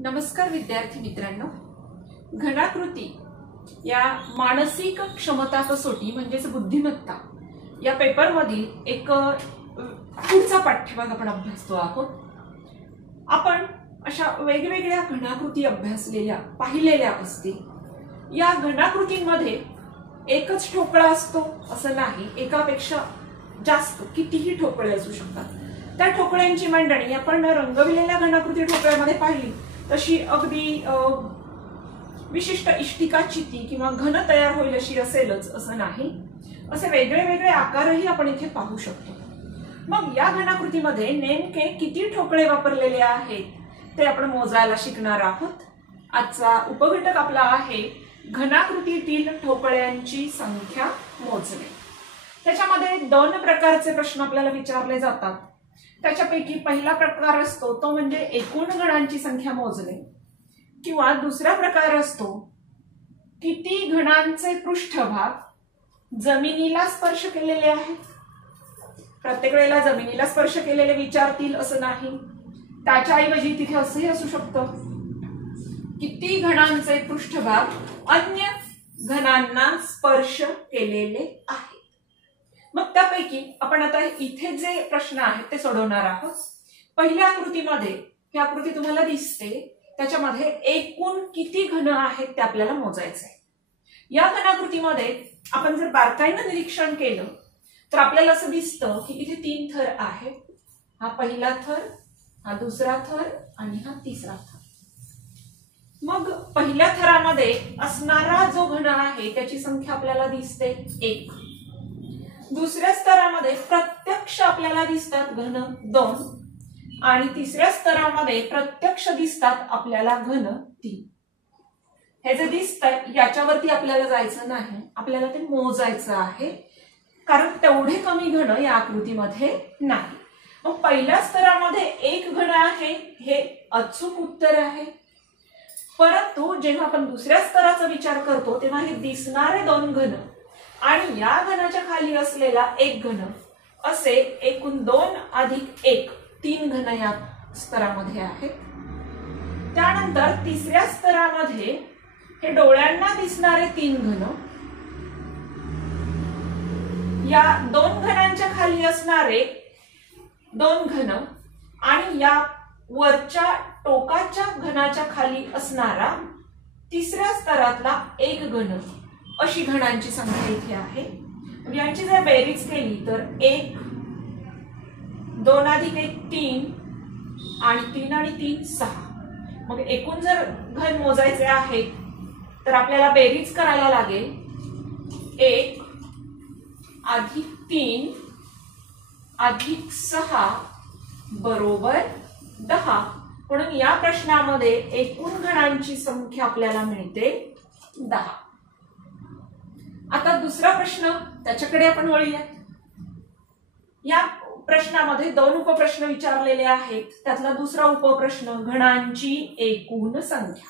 नमस्कार विद्यार्थी मित्रांनो, घनाकृती या मानसिक क्षमता कसोटी म्हणजेच बुद्धिमत्ता या पेपर मधील एक पुढचा पाठ्यभाग आपण अभ्यासतो आहोत। आपण अशा वेगवेगळ्या घनाकृती अभ्यासलेल्या पाहिलेल्या असतील। या घनाकृतींमध्ये एकच ठोकळा असतो असं नाही, एकापेक्षा जास्त कितीही ठोकळे असू शकतात। त्या ठोकळ्यांची मांडणी आपण रंगविलेल्या घनाकृती ठोकळ्यामध्ये पाहिली तशी अगदी विशिष्ट इष्टिका चिती किंवा घन तयार होईल अशी असेलच असं नाही, असे वेगळे वेगळे आकारही आपण इथे पाहू शकतो। मग या घनाकृतीमध्ये नेमके किती ठोकळे वापरलेले आहेत ते आपण मोजायला शिकणार आहोत। आजचा उपघटक आपला आहे घनाकृतीतील ठोकळ्यांची संख्या मोजणे। त्याच्यामध्ये दोन प्रकारचे प्रश्न आपल्याला विचारले जातात। त्याच्यापैकी पहिला प्रकार असतो तो म्हणजे एकूण घणांची संख्या मोजणे, किंवा दुसरा प्रकार असतो किती घणांचे पृष्ठभाग जमिनीला स्पर्श केलेले आहेत। प्रत्येक वेळेला जमिनीला स्पर्श केलेले विचारतील असं नाही, त्याच्याऐवजी तिथे असंही असू शकतं किती घणांचे पृष्ठभाग अन्य घनांना स्पर्श केलेले आहेत। मग त्यापैकी आपण आता इथे जे प्रश्न आहेत ते सोडवणार आहोत। पहिल्या आकृतीमध्ये ही आकृती तुम्हाला दिसते, त्याच्यामध्ये एकूण किती घन आहेत ते आपल्याला मोजायचे आहे। या घनाकृतीमध्ये आपण जर बारकाईने निरीक्षण केलं तर आपल्याला असं दिसतं की इथे तीन थर आहेत। हा पहिला थर, हा दुसरा थर आणि हा तिसरा थर। मग पहिल्या थरामध्ये असणारा जो घन आहे त्याची संख्या आपल्याला दिसते 1। दुसऱ्या स्तरामध्ये प्रत्यक्ष आपल्याला दिसतात घन 2 आणि तिसऱ्या स्तरामध्ये प्रत्यक्ष दिसतात आपल्याला घन 3। हे जे दिसतंय याच्यावरती आपल्याला जायचं नाही, आपल्याला ते मोजायचं आहे, कारण तेवढे कमी घन या आकृतीमध्ये नाही। मग पहिल्या स्तरामध्ये 1 घन आहे हे अचूक उत्तर आहे, परंतु जेव्हा आपण दुसऱ्या स्तराचा विचार करतो तेव्हा हे दिसणारे 2 घन आणि या घनाच्या खाली असलेला 1 घन असे एकूण 2 अधिक 1 3 घन या स्तरामध्ये आहेत। त्यानंतर तिसऱ्या स्तरामध्ये हे डोळ्यांना दिसणारे 3 घन, या 2 घनांच्या खाली असणारे 2 घन आणि या वरच्या टोकाच्या घनाच्या खाली असणारा तिसऱ्या स्तरातला 1 घन अशी घनांची संख्या इथे आहे। यांची जर बेरीज केली तर 1 2 अधिक 1 3 आणि 3 आणि 3 6। मग एकूण जर घन मोजायचे आहेत तर आपल्याला बेरीज करायला लागेल 1 अधिक 3 अधिक 6 बरोबर 10। म्हणून या प्रश्नामध्ये एकूण घनांची संख्या आपल्याला मिळते 10। आता दुसरा प्रश्न त्याच्याकडे आपण वळूया। या प्रश्नामध्ये 2 उपप्रश्न विचारलेले आहेत, त्यातला दुसरा उपप्रश्न घनांची एकूण संख्या।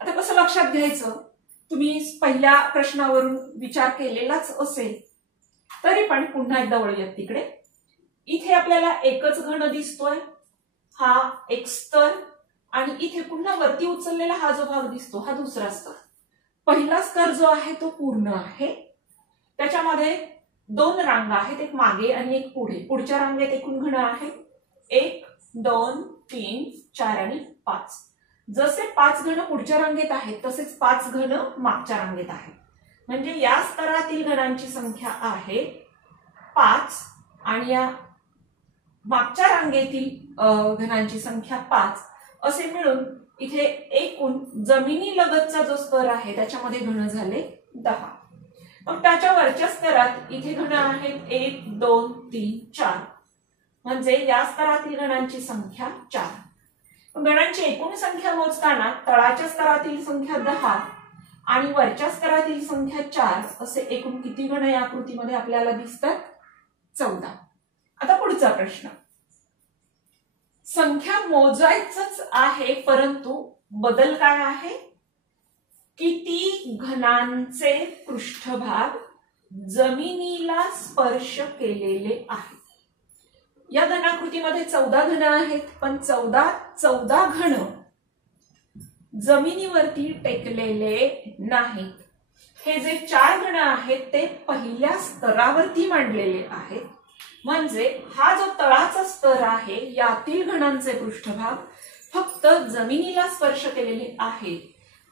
आता कसं लक्षात घ्यायचं, तुम्ही पहिल्या प्रश्नावरून विचार केलेलाच असेल तरी पण पुन्हा एकदा वळूयात तिकडे। इथे आपल्याला एकच घन दिसतोय, हा एक स्तर, आणि इथे पुन्हा वरती उचललेला हा जो भाग दिसतो हा दुसरा स्तर। पहिला स्तर जो आहे तो पूर्ण आहे, त्याच्यामध्ये 2 रांगा आहेत, एक मागे आणि एक पुढे। पुढच्या रांगेत एकूण घन आहे 1 2 3 4 आणि 5। जसे 5 घन पुढच्या रांगेत आहेत तसेच 5 घन मागच्या रांगेत आहेत, म्हणजे या स्तरातील घनांची संख्या आहे 5 आणि या मागच्या रांगेतील घनांची संख्या 5 असे मिळून इथे एकूण जमिनी लगतचा जो स्तर आहे त्याच्यामध्ये घन झाले 10। मग त्याच्या वरच्या स्तरात इथे घन आहेत 1 2 3 4, म्हणजे या स्तरातील घनांची संख्या 4। घनांची एकूण संख्या मोजताना तळाच्या स्तरातील संख्या 10 आणि वरच्या स्तरातील संख्या 4 असे एकूण किती घन या आकृतीमध्ये आपल्याला दिसतात? 14। आता पुढचा प्रश्न, संख्या मोजायचंच आहे परंतु बदल काय आहे? किती घनांचे पृष्ठभाग जमिनीला स्पर्श केलेले आहेत? या घनाकृतीमध्ये 14 घन आहेत, पण 14 घन जमिनीवरती टेकलेले नाहीत. हे जे 4 घन आहेत ते पहिल्या स्तरावरती मांडलेले आहेत. म्हणजे हा जो तळाचा स्तर आहे यातील घनांचे पृष्ठभाग फक्त जमिनीला स्पर्श केलेले आहेत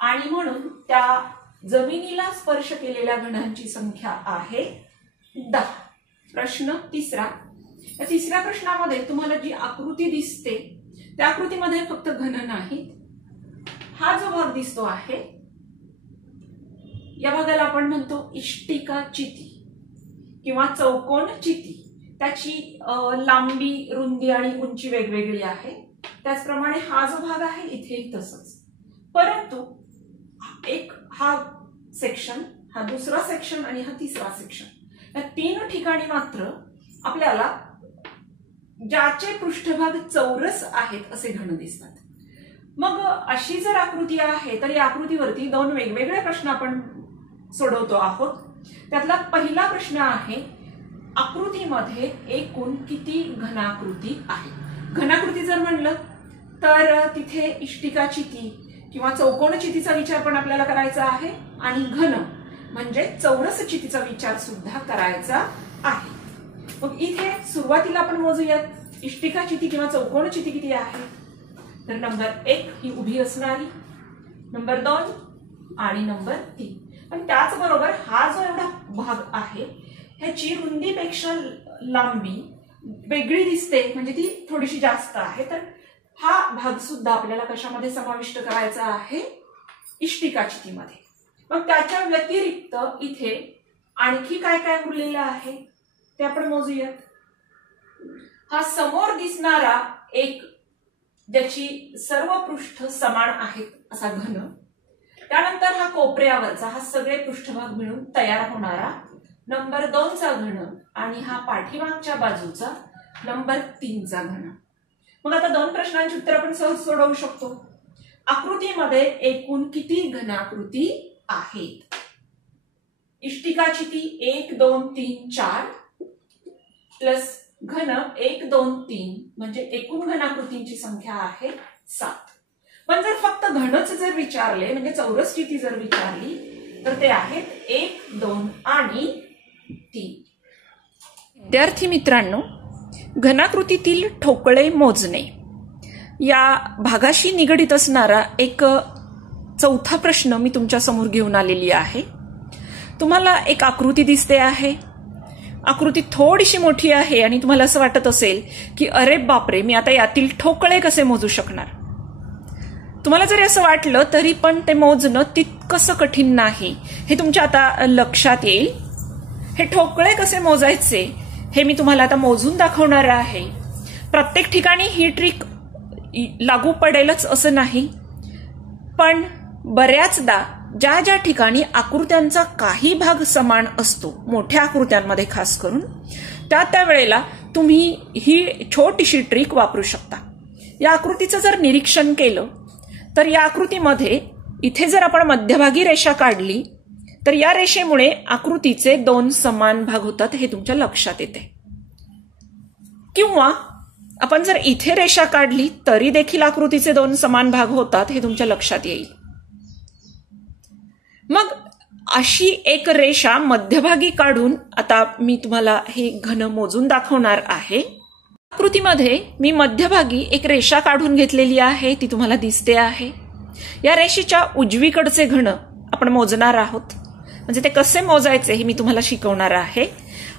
आणि म्हणून त्या जमिनीला स्पर्श केलेल्या घनांची संख्या आहे 10. प्रश्न तिसरा. या तिसऱ्या प्रश्नामध्ये तुम्हाला जी आकृती दिसते त्या आकृतीमध्ये फक्त घन नाहीत. हा जो भाग दिसतो आहे या भागाला आपण म्हणतो इष्टिका चिती किंवा चौकोन चिती. त्याची लांबी, रुंदी आणि उंची वेगवेगळी आहे. त्याचप्रमाणे हा जो भाग आहे इथेही तसंच. परंतु एक हा सेक्शन, हा दुसरा सेक्शन आणि हा तिसरा सेक्शन, या 3 ठिकाणी मात्र आपल्याला ज्याचे पृष्ठभाग चौरस आहेत असे घन दिसतात. मग अशी जर आकृती आहे तर या आकृतीवरती 2 वेगवेगळे प्रश्न आपण सोडवतो आहोत. त्यातला पहिला प्रश्न आहे आकृतीमध्ये एकूण किती घनाकृती आहे. घनाकृती जर म्हणलं तर तिथे इष्टिका चिती किंवा चौकोन चितीचा विचार पण आपल्याला करायचा आहे आणि घन म्हणजे चौरस चितीचा विचार सुद्धा करायचा आहे. मग इथे सुरुवातीला आपण मोजूयात इष्टिका चिती किंवा चौकोन चिती किती आहे. तर नंबर 1 ही उभी असणारी, नंबर 2 आणि नंबर 3. पण त्याचबरोबर हा जो एवढा भाग आहे ह्याची रुंदीपेक्षा लांबी वेगळी दिसते, म्हणजे ती थोडीशी जास्त आहे. तर हा भाग सुद्धा आपल्याला कशामध्ये समाविष्ट करायचा आहे, इष्टिका चितीमध्ये. मग त्याच्या व्यतिरिक्त इथे आणखी काय काय उरलेलं आहे ते आपण मोजूयात. हा समोर दिसणारा एक ज्याची सर्व पृष्ठ समान आहेत असा घन, त्यानंतर हा कोपऱ्यावरचा, हा सगळे पृष्ठभाग मिळून तयार होणारा नंबर 2चा घन आणि हा पाठीमागच्या बाजूचा नंबर 3चा घन. मग आता 2 प्रश्नांची उत्तर आपण सहज सोडवू शकतो. आकृतीमध्ये एकूण किती घनाकृती आहेत. इष्टिका चिती 1 2 3 4 प्लस घन 1 2 3 म्हणजे एकूण घनाकृतींची संख्या आहे 7. पण जर फक्त घनच जर विचारले म्हणजे चौरस चिती जर विचारली तर ते आहेत 1 2 आणि 3. विद्यार्थी मित्रांनो, घनाकृतीतील ठोकळे मोजणे या भागाशी निगडित असणारा एक चौथा प्रश्न मी तुमच्या समोर घेऊन आलेली आहे. तुम्हाला एक आकृती दिसते आहे. आकृती थोडीशी मोठी आहे आणि तुम्हाला असं वाटत असेल की अरे बापरे, मी आता यातील ठोकळे कसे मोजू शकणार. तुम्हाला जरी असं वाटलं तरी पण ते मोजणं तितकंसं कठीण नाही हे तुमच्या आता लक्षात येईल. हे ठोकळे कसे मोजायचे हे मी तुम्हाला आता मोजून दाखवणार आहे. प्रत्येक ठिकाणी ही ट्रिक लागू पडेलच असं नाही, पण बऱ्याचदा ज्या ज्या ठिकाणी आकृत्यांचा काही भाग समान असतो, मोठ्या आकृत्यांमध्ये खास करून, त्या वेळेला तुम्ही ही छोटीशी ट्रिक वापरू शकता. या आकृतीचं जर निरीक्षण केलं तर या आकृतीमध्ये इथे जर आपण मध्यभागी रेषा काढली तर या रेषेमुळे आकृतीचे 2 समान भाग होतात हे तुमच्या लक्षात येते. किंवा आपण जर इथे रेषा काढली तरी देखील आकृतीचे 2 समान भाग होतात हे तुमच्या लक्षात येईल. मग अशी एक रेषा मध्यभागी काढून आता मी तुम्हाला हे घन मोजून दाखवणार आहे. आकृतीमध्ये मी मध्यभागी एक रेषा काढून घेतलेली आहे, ती तुम्हाला दिसते आहे. या रेषेच्या उजवीकडचे घन आपण मोजणार आहोत. म्हणजे ते कसे मोजायचे हे मी तुम्हाला शिकवणार आहे.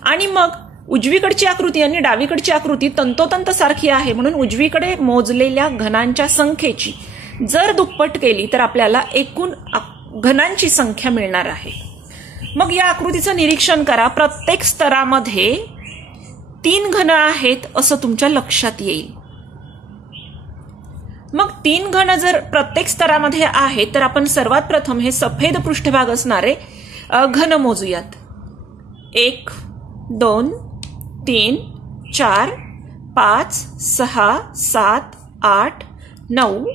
आणि मग उजवीकडची आकृती आणि डावीकडची आकृती तंतोतंत सारखी आहे म्हणून उजवीकडे मोजलेल्या घनांच्या संख्येची जर दुप्पट केली तर आपल्याला एकूण घनांची संख्या मिळणार आहे. मग या आकृतीचं निरीक्षण करा. प्रत्येक स्तरामध्ये 3 घन आहेत असं तुमच्या लक्षात येईल. मग 3 घन जर प्रत्येक स्तरामध्ये आहेत तर आपण सर्वात प्रथम हे सफेद पृष्ठभाग असणारे घन मोजूयात. 1 2 3 4 5 6 7 8 9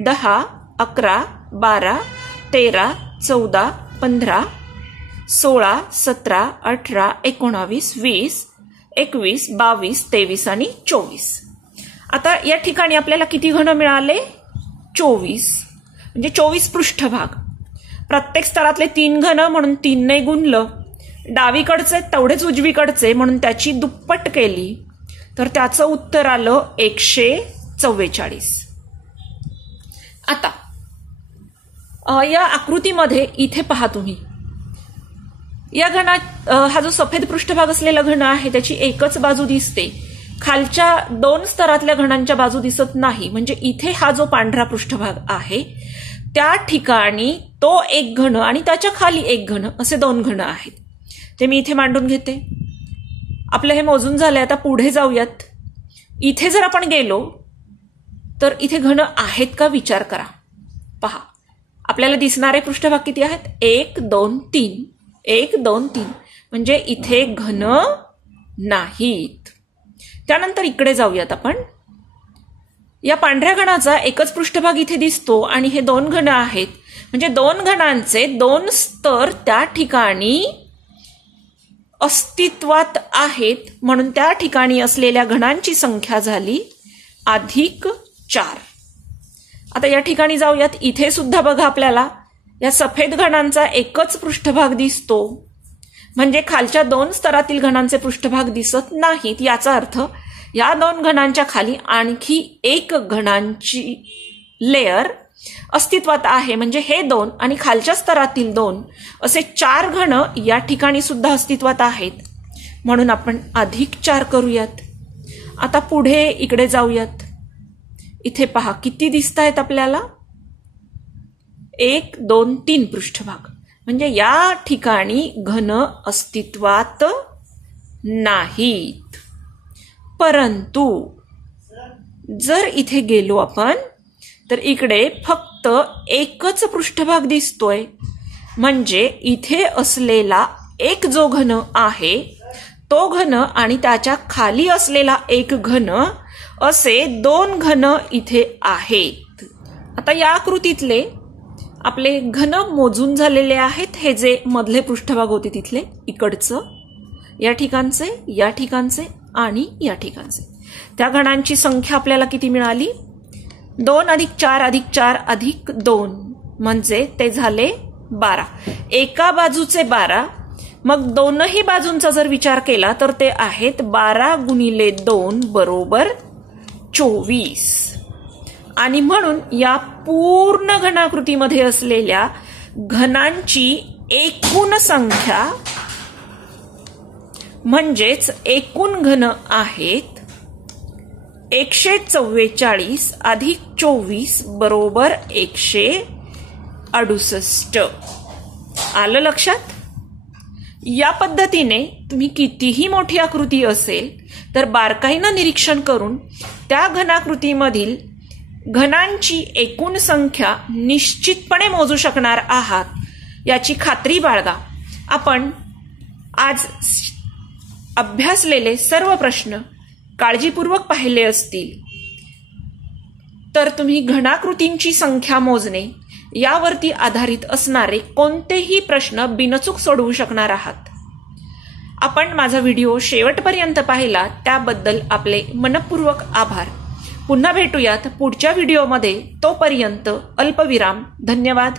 10 11 12 13 14 15 16 17 18 19 20 21 22 23 आणि 24. आता या ठिकाणी आपल्याला किती घन मिळाले? 24. म्हणजे 24 पृष्ठभाग. प्रत्येक स्तरातले 3 घन म्हणून 3 ने गुणलं, डावीकडचे तेवढेच उजवीकडचे म्हणून त्याची दुप्पट केली तर त्याचं उत्तर आलं 144. आता या आकृतीमध्ये इथे पहा तुम्ही, या घनात हा जो सफेद पृष्ठभाग असलेला घन आहे त्याची एकच बाजू दिसते, खालच्या 2 स्तरातल्या घनांच्या बाजू दिसत नाही. म्हणजे इथे हा जो पांढरा पृष्ठभाग आहे त्या ठिकाणी तो एक घन आणि त्याच्या खाली एक घन असे 2 घन आहेत. ते मी इथे मांडून घेते. आपलं हे मोजून झालंय. आता पुढे जाऊयात. इथे जर आपण गेलो तर इथे घन आहेत का विचार करा. पहा, आपल्याला दिसणारे पृष्ठभाग किती आहेत? 1 2 3, 1 2 3, म्हणजे इथे घन नाहीत. त्यानंतर इकडे जाऊयात आपण. या पांढऱ्या घनाचा एकच पृष्ठभाग इथे दिसतो आणि हे 2 घन आहेत, म्हणजे 2 घनांचे 2 स्तर त्या ठिकाणी अस्तित्वात आहेत. म्हणून त्या ठिकाणी असलेल्या घनांची संख्या झाली +4. आता या ठिकाणी जाऊयात. इथे सुद्धा बघा, आपल्याला या सफेद घनांचा एकच पृष्ठभाग दिसतो, म्हणजे खालच्या 2 स्तरातील घनांचे पृष्ठभाग दिसत नाहीत. याचा अर्थ या 2 घनांच्या खाली आणखी एक घनांची लेयर अस्तित्वात आहे. म्हणजे हे 2 आणि खालच्या स्तरातील 2 असे 4 घन या ठिकाणी सुद्धा अस्तित्वात आहेत. म्हणून आपण +4 करूयात. आता पुढे इकडे जाऊयात. इथे पहा किती दिसत आहेत आपल्याला? 1 2 3 पृष्ठभाग. म्हणजे या ठिकाणी घन अस्तित्वात नाहीत. परंतु जर इथे गेलो आपण तर इकडे फक्त एकच पृष्ठभाग दिसतोय. म्हणजे इथे असलेला एक जो घन आहे तो घन आणि त्याच्या खाली असलेला एक घन असे 2 घन इथे आहेत. आता या आकृतीतले आपले घन मोजून झालेले आहेत. हे जे मधले पृष्ठभाग होते तिथले, इकडचं, या ठिकाणचे, या ठिकाणचे आणि या ठिकाणचे, त्या घनांची संख्या आपल्याला किती मिळाली? 2 + 4 + 4 + 2 म्हणजे ते झाले 12. एका बाजूचे 12. मग दोनही बाजूंचा जर विचार केला तर ते आहेत 12 × 2 = 24. आणि म्हणून या पूर्ण घनाकृतीमध्ये असलेल्या घनांची एकूण संख्या म्हणजेच एकूण घन आहेत 144 + 24 = 168. आलं लक्षात? या पद्धतीने तुम्ही कितीही मोठी आकृती असेल तर बारकाईनं निरीक्षण करून त्या घनाकृतीमधील घनांची एकूण संख्या निश्चितपणे मोजू शकणार आहात याची खात्री बाळगा. आपण आज अभ्यासलेले सर्व प्रश्न काळजीपूर्वक पाहिले असतील तर तुम्ही घनाकृतींची संख्या मोजणे यावरती आधारित असणारे कोणतेही प्रश्न बिनचूक सोडवू शकणार आहात. आपण माझा व्हिडिओ शेवटपर्यंत पाहिला त्याबद्दल आपले मनपूर्वक आभार. पुन्हा भेटूयात पुढच्या व्हिडिओमध्ये. तोपर्यंत अल्पविराम. धन्यवाद.